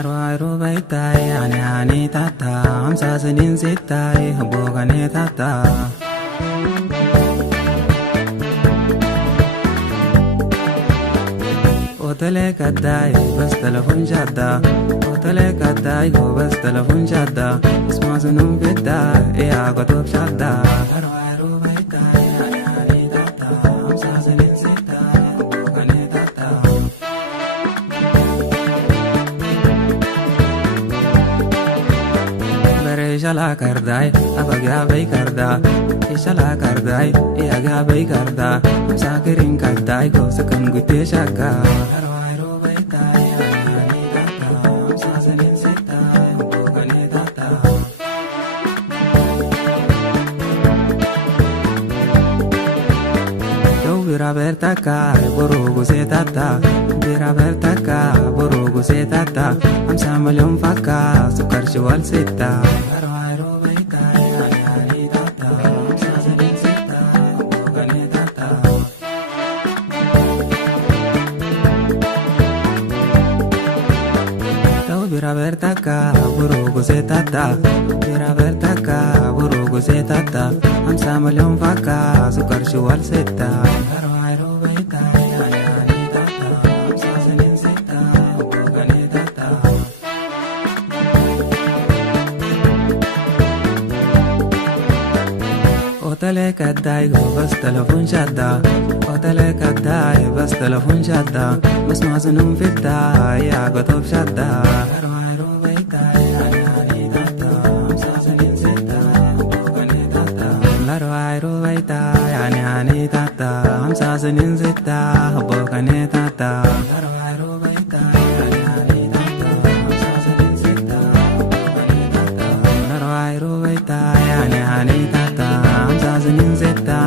Arwairu baitai ani tata amsa senin sitai bogane tata Otele kadai bas telefon shada Otele kadai go bas telefon shada Isma sunum fida ago top shada Arwairu baitai ani tata amsa senin sitai bogane tata Ishala kardai, abaga bay karda. Ishala kardai, iaga bay karda. Amsa kiring kardai, go sakam gute shaka. Arwairu baitai, ani tata. Amsa senin sitai, bogane tata. Yo vira bertaka, borogu se tata. Vira bertaka, borogu se tata. Amsa malyum faka, sukar shwal sita. Vira bertaka, borogu se tata. Vira bertaka, borogu se tata. Amsa malyum faka, sukar shwal sita. Arwairu baitai, ani tata. Amsa senin sita, bogane tata. Otele kadai go bas telefon shada. Otele kadai bas telefon shada. Mas mazunum fita, ago top shada. Arwairu baitai, ani tata. Amsa senin sita, bogane tata. Arwairu baitai, ani tata. Amsa senin sita, bogane tata. Arwairu baitai, ani tata. Amsa senin sita, bogane tata. Arwairu baitai, ani tata. Amsa senin sita.